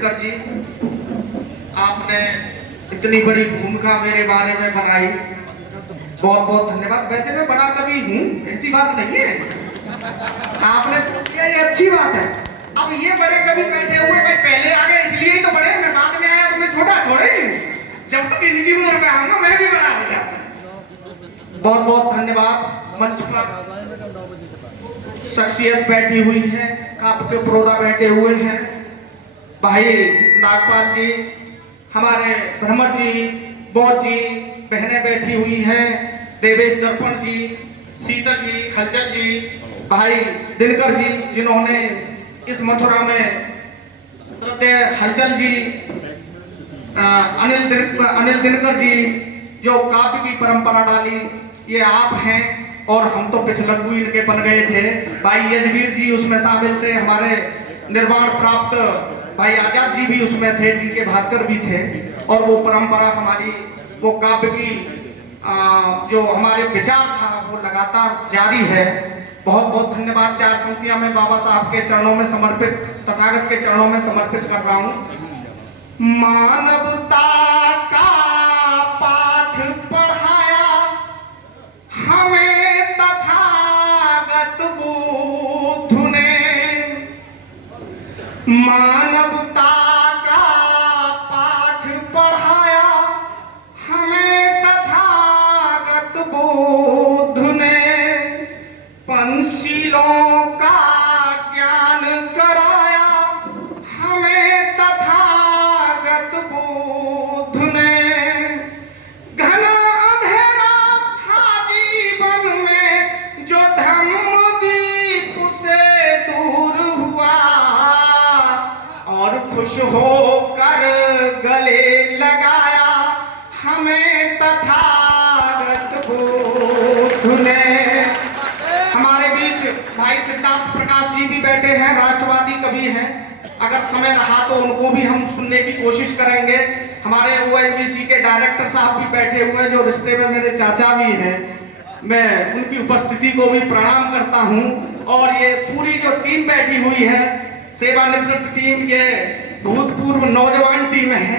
दिनकर जी, आपने इतनी बड़ी भूमिका मेरे बारे में बनाई, बहुत बहुत धन्यवाद। वैसे मैं बड़ा कवि हूँ, ऐसी बात नहीं है, आपने किया ये अच्छी बात है। अब ये बड़े कवि बैठे हुए भाई पहले आ गए इसलिए ही तो बड़े, मैं बाद में आया तो मैं छोटा थोड़े ही हूँ। जब तक इनकी उम्र में आऊंगा मैं भी बड़ा हो जाऊंगा। बहुत बहुत धन्यवाद। मंच पर शख्सियत बैठी हुई है, आपके प्रोदा बैठे हुए हैं, भाई नागपाल जी, हमारे भ्रमर जी, बौद्ध जी, बहनें बैठी हुई हैं, देवेश दर्पण जी, शीतल जी, हलचल जी, भाई दिनकर जी जिन्होंने इस मथुरा में, हलचल जी, अनिल दिनकर जी जो काव्य की परंपरा डाली, ये आप हैं। और हम तो पिछलग्गू इनके बन गए थे। भाई यजवीर जी उसमें शामिल थे, हमारे निर्वाण प्राप्त भाई आजाद जी भी उसमें थे, डी.के. भास्कर भी थे। और वो परंपरा हमारी, वो काव्य की जो हमारे विचार था वो लगातार जारी है। बहुत बहुत धन्यवाद। 4 पंक्तियां मैं बाबा साहब के चरणों में समर्पित, तथागत के चरणों में समर्पित कर रहा हूं। मानवता का पाठ पढ़ाया हमें तथागत बुद्ध ने, मानवता का पाठ पढ़ाया हमें तथागत बुद्ध ने, पंचशीलों का ज्ञान कराया हमें तथागत बुद्ध ने। घना अंधेरा था जीवन में जो धम्मदीप से दूर हुआ, और खुश होकर गले लगाया हमें तथागत बुद्ध ने। हमारे बीच भाई सिद्धार्थ प्रकाश जी भी बैठे हैं, राष्ट्रवादी कवि हैं। अगर समय रहा तो उनको भी हम सुनने की कोशिश करेंगे। हमारे ONGC के डायरेक्टर साहब भी बैठे हुए हैं जो रिश्ते में मेरे चाचा भी हैं। मैं उनकी उपस्थिति को भी प्रणाम करता हूं। और ये पूरी जो टीम बैठी हुई है, सेवानिवृत्त टीम, ये भूतपूर्व नौजवान टीम है,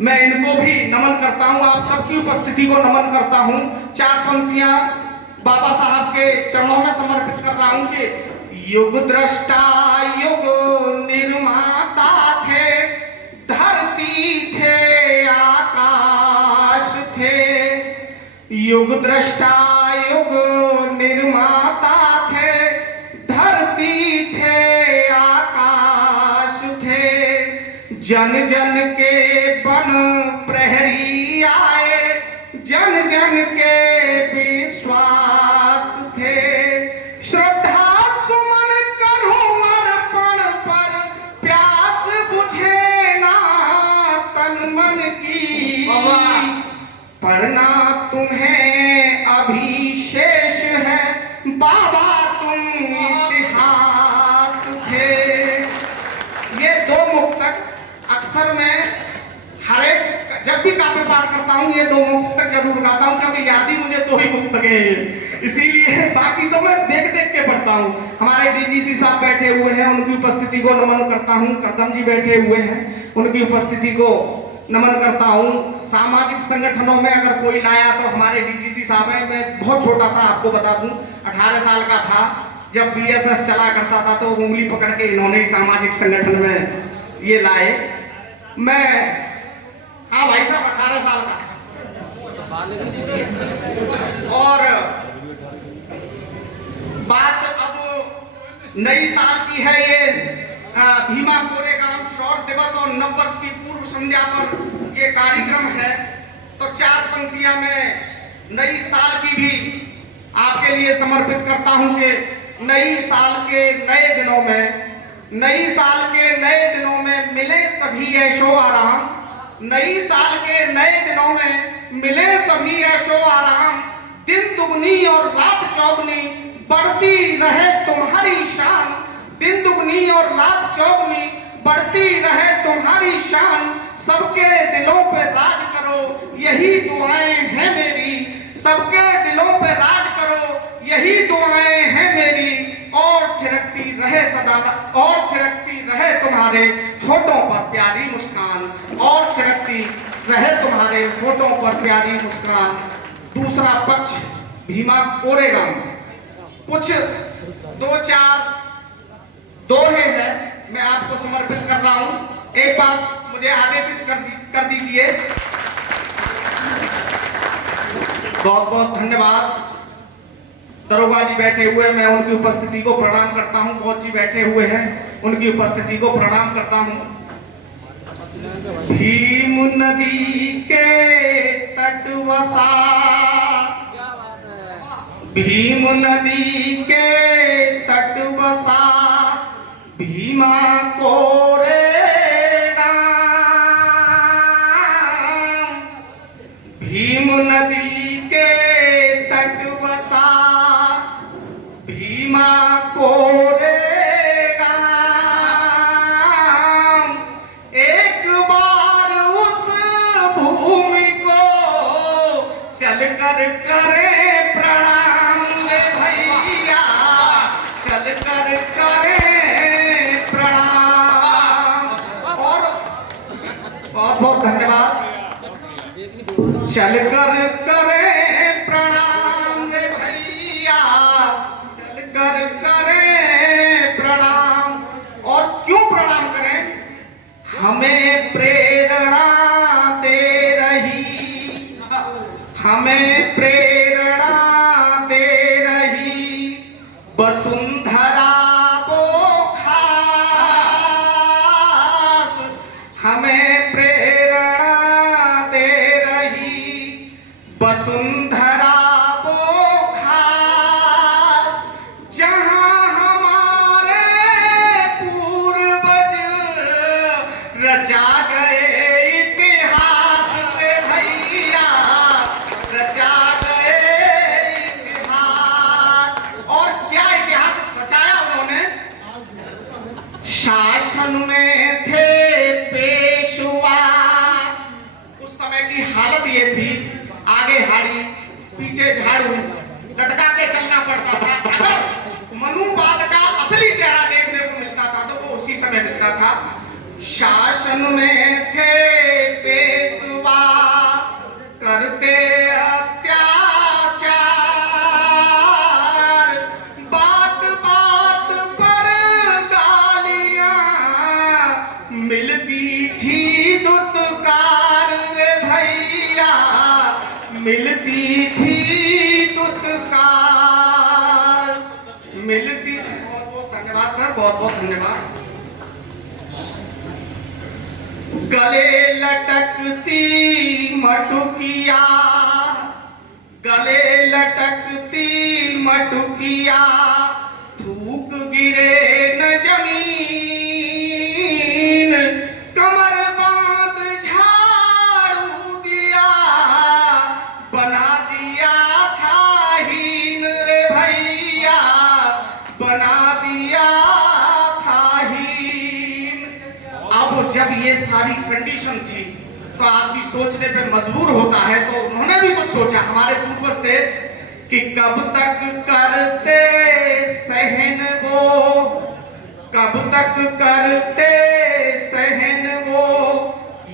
मैं इनको भी नमन करता हूं। आप सबकी उपस्थिति को नमन करता हूं। 4 पंक्तियां बाबा साहब के चरणों में समर्पित कर रहा हूं कि युग दृष्टा युग निर्माता थे, धरती थे आकाश थे, युग दृष्टा युग निर्माता थे, धरती थे आकाश थे, जन जन के बन प्रहरी आए, जन जन के विश्वास थे, श्रद्धा सुमन करूं अर्पण पर प्यास बुझे ना तन मन की, पढ़ना तुम्हें अभी शेष है बाबा तुम इतिहास थे। ये 2 मुक्तक अक्सर मैं हर एक जब भी काव्य पाठ करता हूँ ये 2 मुक्तक जरूर गाता हूँ, क्योंकि याद ही मुझे 2 ही मुक्तक हैं, इसीलिए बाकी तो मैं देख देख के पढ़ता हूँ। हमारे DGC साहब बैठे हुए हैं, उनकी उपस्थिति को नमन करता हूँ। करदम जी बैठे हुए हैं, उनकी उपस्थिति को नमन करता हूँ। सामाजिक संगठनों में अगर कोई लाया तो हमारे DGC साहब हैं। मैं बहुत छोटा था, आपको बता दूं, 18 साल का था जब BSS चला करता था, तो उंगली पकड़ के इन्होंने ही सामाजिक संगठन में ये लाए। मैं, हाँ भाई साहब, 18 साल का। और बात अब नई साल की है, ये भीमा कोरेगांव शौर्य दिवस और नववर्ष की पूर्व संध्या पर ये कार्यक्रम है। तो 4 पंक्तियां मैं नई साल की भी आपके लिए समर्पित करता हूं कि नई साल के नए दिनों में, नई साल के नए दिनों में मिले सभी ऐशो आराम, नई साल के नए दिनों में मिले सभी ऐशो आराम, दिन दुगनी और रात चौगनी बढ़ती रहे तुम्हारी शान, दिन दुगनी और रात चौगनी बढ़ती रहे तुम्हारी शान, सबके दिलों पे राज करो यही दुआएं हैं मेरी, सबके दिलों पे राज करो यही दुआएं हैं मेरी, और थिरकती रहे सदा, और थिरकती रहे तुम्हारे होठों पर प्यारी मुस्कान, और थिरकती रहे तुम्हारे होठों पर प्यारी मुस्कान। दूसरा पक्ष भीमा कोरेगांव, कुछ दो चार दोहे हैं मैं आपको समर्पित कर रहा हूं, एक बार मुझे आदेशित कर दीजिए। बहुत बहुत धन्यवाद। दरोगा जी बैठे हुए, मैं उनकी उपस्थिति को प्रणाम करता हूं। गौर जी बैठे हुए हैं, उनकी उपस्थिति को प्रणाम करता हूं। भीम नदी के तट वसा, भीम नदी के तट बसा, भीमा कोरेगांव, भीम नदी के तट बसा, भीमा कोरेगांव। एक बार उस भूमि को चलकर करे प्रणाम रे भैया, चलकर करे प्रणाम। और बहुत बहुत धन्यवाद। चलकर करे प्रणाम रे भैया, चलकर करे प्रणाम। और क्यों प्रणाम करें? हमें प्रेरणा दे रही, हमें प्रेरणा दे रही वसुंधरा वो खास, हमें प्रेरणा दे रही वसुंधरा वो खास, जहां हमारे पूर्वज रचा गए इतिहास से भैया, रचा गए इतिहास। और क्या इतिहास रचाया उन्होंने? शासन में थे पेशवा, उस समय की हालत ये थी, आगे हाड़ी पीछे झाड़ू लटका के चलना पड़ता था। अगर मनुवाद का असली चेहरा देखने को मिलता था तो वो उसी समय मिलता था। शासन में थे पेशवा, करते अत्याचार, बात बात पर गालियां मिलती थी दुत्कार रे भैया, मिलती थी दुत्कार, मिलती। बहुत बहुत धन्यवाद सर, बहुत बहुत धन्यवाद। गले लटकती मटुकिया, गले लटकती मटुकिया, थूक गिरे न जमीन, कमर बांध झाड़ू दिया, बना दिया था हीन रे भैया, बना दिया था हीन। अब जब ये सारी कंडीशन थी तो आदमी सोचने पे मजबूर होता है, तो उन्होंने भी कुछ सोचा, हमारे पूर्वज थे, कि कब तक करते सहन वो, कब तक करते सहन वो,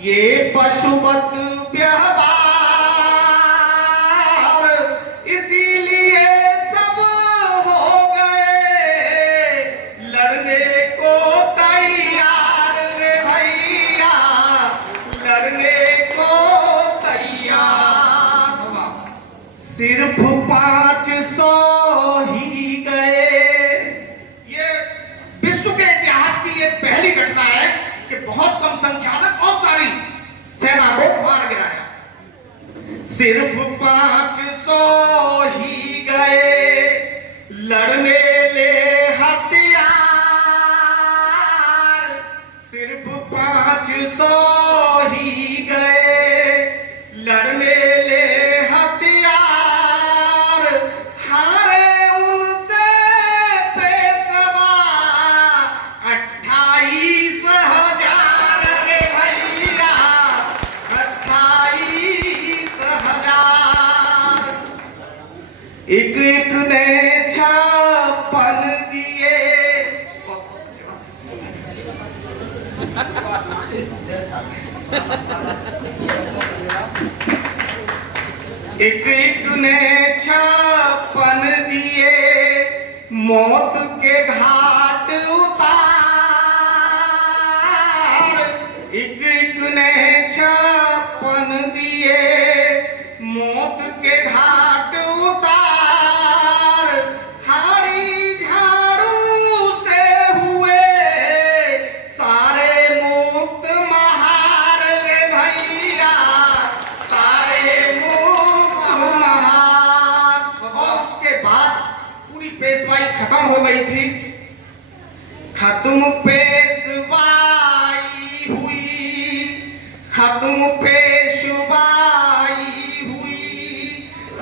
ये पशुवत व्यवहार, इसीलिए सब हो गए लड़ने को तैयार रे भैया, लड़ने को तैयार। सिर्फ 500 ही गए। ये विश्व के इतिहास की एक पहली घटना है कि बहुत कम संख्या में बहुत सारी सेना को मार गिराया। सिर्फ 500 ही गए लड़ने ले हथियार, सिर्फ 500 ही गए लड़ने ले हथियार, हारे उनसे पेशवा 28,000 रे भैया, 28,000। एक एक ने 56 दिए। एक एक ने छप्पन दिए मौत के घाट उतार, एक एक ने छप्पन दिए मौत के घाट उतार, हाड़ी झाड़ू से हुए सारे मुक्त महार रे भैया, सारे मुक्त महार। और उसके बाद पूरी पेशवाई खत्म हो गई थी। खत्म पेशवाई हुई, खत्म पेशवाई हुई,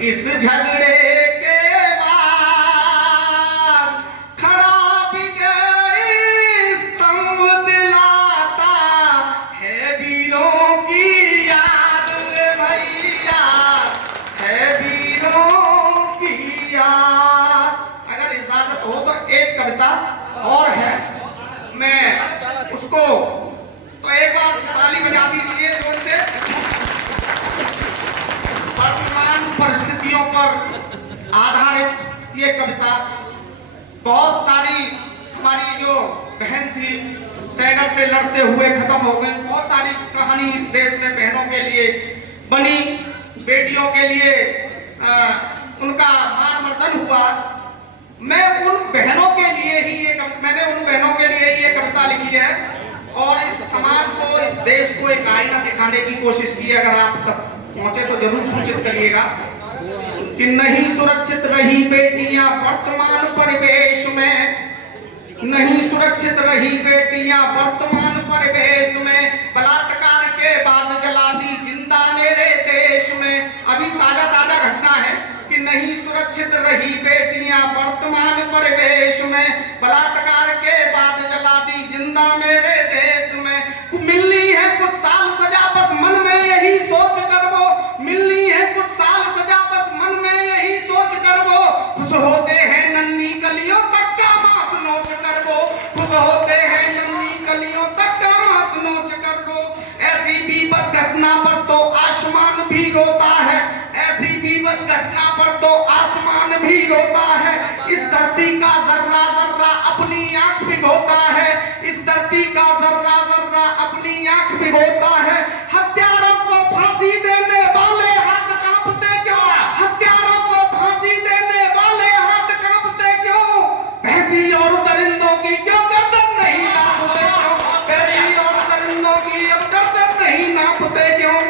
इस झगड़े के बाद खड़ा विजय स्तंभ दिलाता है वीरों की याद रे भैया, है वीरों की याद। अगर इजाजत हो तो एक कविता और है, मैं उसको तो एक बार ताली बजा दीजिए जोर से। वर्तमान परिस्थितियों पर आधारित ये कविता, बहुत सारी हमारी जो बहन थी सैगर से लड़ते हुए खत्म हो गई, बहुत सारी कहानी इस देश में बहनों के लिए बनी, बेटियों के लिए उनका मान मर्दन हुआ। मैं उन बहनों के लिए ही मैंने उन बहनों के लिए ही ये कविता लिखी है और इस समाज को, इस देश को एक आईना दिखाने की कोशिश की। अगर आप तक पहुंचे तो जरूर सूचित करिएगा कि नहीं सुरक्षित रही बेटियां वर्तमान परिवेश में, नहीं सुरक्षित रही बेटियां वर्तमान परिवेश में, बलात्कार के बाद जला दी जिंदा मेरे देश में। अभी ताजा ताजा घटना है कि नहीं सुरक्षित रही बेटियां वर्तमान परिवेश में, बलात्कार के बाद जला दी जिंदा मेरे देश में। मिलनी है कुछ साल सजा बस मन में यही सोच कर वो, मिलनी है कुछ साल सजा बस मन में यही सोच कर वो, खुश होते हैं नन्ही कलियों तक का मांस नोच कर वो, खुश होते हैं नन्ही कलियों तक का मांस नोच कर वो। ऐसी बीभत्स घटना पर तो आसमान भी रोता है, ऐसी बीभत्स घटना पर तो आसमान भी रोता है। इस धरती का जर्रा जर्रा अपनी आंख भिगोता है, इस धरती का जर्रा जर्रा अपनी आंख भिगोता है। हत्यारों को फांसी देने वाले हाथ कांपते क्यों, हत्यारों को फांसी देने वाले हाथ कांपते क्यों, भैंसी और दरिंदों की क्यों गर्दन नहीं नापते क्यों, भैंसी और दरिंदों की अब गर्दन नहीं नापते क्यों।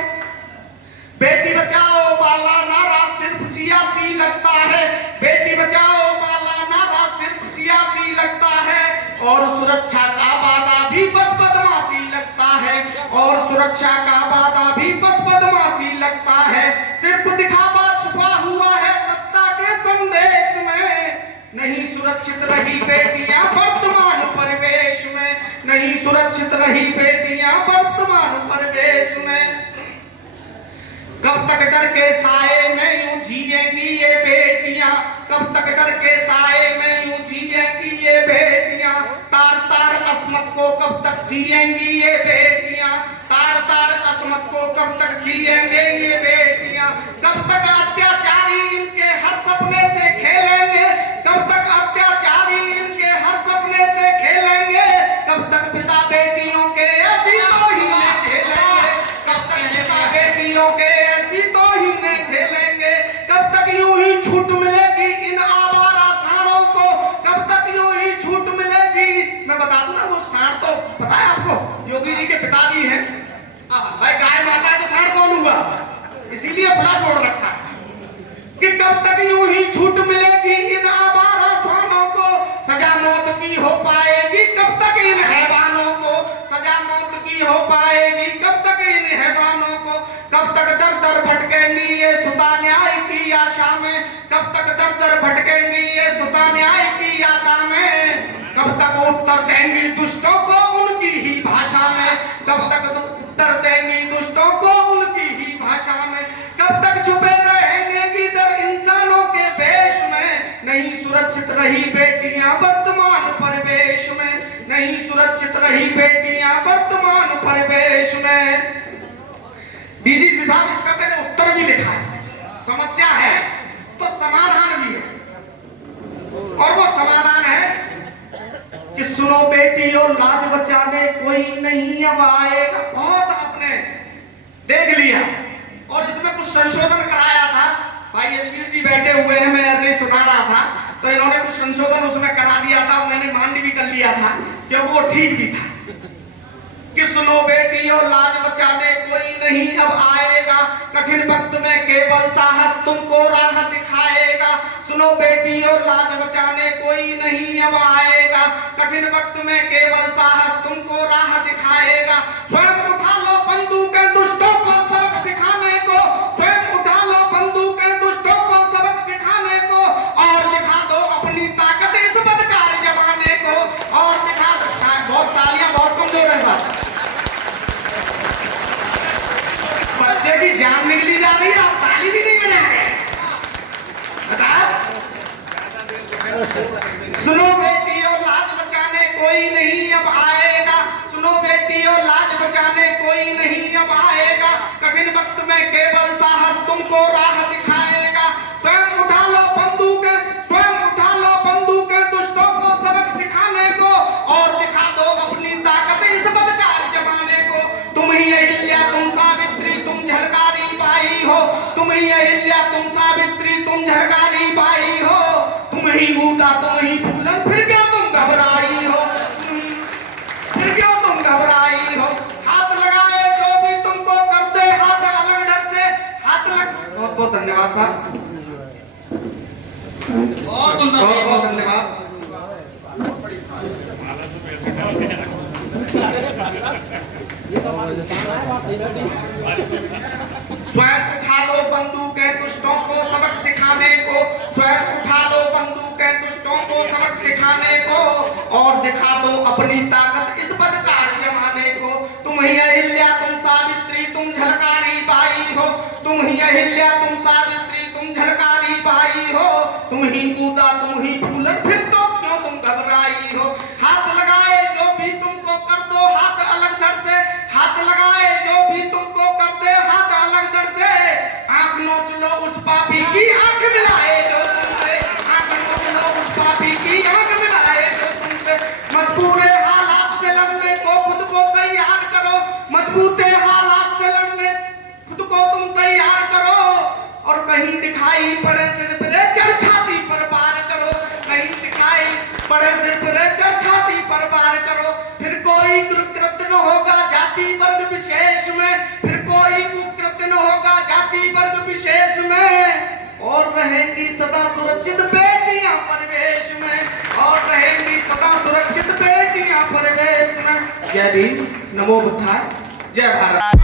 बेटी बचाओ वाला नारा सिर्फ सियासी लगता है, बेटी बचाओ वाला नारा सिर्फ सियासी लगता है, और सुरक्षा का वादा भी बस बदमाशी लगता है, और सुरक्षा का वादा भी बस बदमाशी लगता है। सिर्फ दिखावा छुपा हुआ है सत्ता के संदेश में। नहीं सुरक्षित रही बेटियां वर्तमान परिवेश में, नहीं सुरक्षित रही बेटियां वर्तमान परिवेश में। कब तक डर के साए में यूं जिएंगी ये बेटियां, कब तक डर के साए में यूं जिएंगी ये बेटियां, तार तार असमत को कब तक सिएंगी ये बेटियां, तार तार असमत को कब तक सिएंगे ये बेटियां। कब तक अत्याचारी इनके हर सपने से खेलेंगे, कब तक अत्याचारी इनके हर सपने से खेलेंगे, कब तक पिता बेटियों के ऐसी तौहीनें खेलेंगे, कब तक पिता बेटियों के ऐसी तौहीनें खेलेंगे, कब तक यूं ही छूट मिलेगी इन आवारा सांडों को, कब तक यूं ही छूट मिलेगी। मैं बता दूं ना, वो सांड तो पता है आपको, योगी जी के पिताजी हैं भाई, गाय माता है तो सांड कौन हुआ, इसीलिए खुला छोड़ रखा है कि कब तक यूं ही छूट मिलेगी इन आवारा सांडों को, सजा मौत की हो पाएगी कब तक इन हैवानों को, सजा मौत की हो पाएगी कब तक इन हैवानों को। कब तक दर दर भटकेंगी ये सुता न्याय की आशा में, कब तक दर दर भटकेंगी ये सुता न्याय की आशा में, कब तक उत्तर देंगी दुष्टों को उनकी ही भाषा में, कब तक उत्तर देंगी दुष्टों को उनकी ही भाषा में, कब तक छुपे रहेंगे किधर इंसानों के वेश में। नहीं सुरक्षित रही बेटियां वर्तमान परिवेश में, नहीं सुरक्षित रही बेटियां बेटियां वर्तमान परिवेश में। डीजीसी साहब इसका मैंने उत्तर भी लिखा है। समस्या है तो समाधान भी है, और वो समाधान है कि सुनो बेटियों लाज बचाने कोई नहीं अब आएगा। बहुत आपने देख लिया, और इसमें कुछ संशोधन कराया था। भाई यजवीर जी बैठे हुए हैं, मैं ऐसे ही सुना रहा था, तो इन्होंने कुछ संशोधन उसमें करा दिया था, मैंने मान्य भी कर लिया था क्योंकि वो ठीक भी था कि सुनो बेटियों लाज बचाने कोई नहीं अब आएगा, कठिन वक्त में केवल साहस तुमको राह दिखाएगा। सुनो बेटियों लाज बचाने कोई नहीं अब आएगा, कठिन वक्त में केवल साहस तुमको राह दिखाएगा। स्वयं उठा लो बंदूकें दुष्टों को सबक सिखाने को, स्वयं उठा लो बंदूकें दुष्टों को सबक सिखाने को, और दिखा दो अपनी ताकत इस बदकार जमाने को, और दिखा दो। बहुत तालियां बहुत कमजोर है साहब, बच्चे की जान निकली जा रही है, आप ताली भी नहीं बजा रहे। सुनो बेटियों लाज बचाने कोई नहीं अब आएगा, सुनो बेटियों लाज बचाने कोई नहीं अब आएगा, कठिन वक्त में केवल साहस तुमको राह दिखाएगा। स्वयं उठा लो बंदूकें, स्वयं उठा लो बंदूकें दुष्टों को सबक सिखाने को, और दिखा दो अपनी ताकत इस बदकार जमाने को। तुम ही अहिल्या तुम सावित्री तुम झलकारी बाई हो, तुम ही अहिल्या तुम सावित्री तुम झलकारी बाई हो, तुम ही ऊता तुम ही फूलन, फिर क्यों तुम घबराई हो, फिर क्यों तुम घबराई हो। हाथ लगाए जो भी तुमको करते हाथ अलग डर से, हाथ लग। बहुत बहुत धन्यवाद साहब, बहुत सुंदर, बहुत बहुत धन्यवाद। स्वयं उठा लो बंदूकें दुष्टों को सबक सिखाने को, स्वयं उठा लो बंदूकें दुष्टों को सबक सिखाने को, और दिखा दो अपनी ताकत इस बदकार जमाने को। तुम ही अहिल्या तुम सावित्री तुम झलकारी बाई हो, तुम ही अहिल्या तुम सावित्री तुम झलकारी बाई हो, तुम ही ऊता तुम ही फूलन, फिर तो क्यों तुम घबराई हो। हाथ लगाए जो भी तुमको कर दो हाथ अलग दर से, हाथ लगाए जो भी तुमको कर दे हाथ अलग दर से, आंख नोच लो उस पापी की आंख मिलाए जो तुमसे, आंख नोच लो उस पापी की आंख मिलाए जो तुमसे। मजबूरे हालात से लड़ने को खुद को तैयार करो, मजबूते हालात से लड़ने खुद को तुम तैयार करो, और कहीं दिखाई पड़े सिर पर चढ़ छाती पर वार करो, कहीं दिखाई पड़े सिर पर चढ़ छाती पर वार करो। फिर कोई कुकृत्य न होगा जाति वर्ग विशेष में, फिर कोई कुकृत्य न होगा जाति वर्ग विशेष में, और रहेंगी सदा सुरक्षित बेटियां परिवेश में, और रहेंगी सदा सुरक्षित बेटियां परिवेश में। जय भीम, नमो बुद्धाय, जय भारत।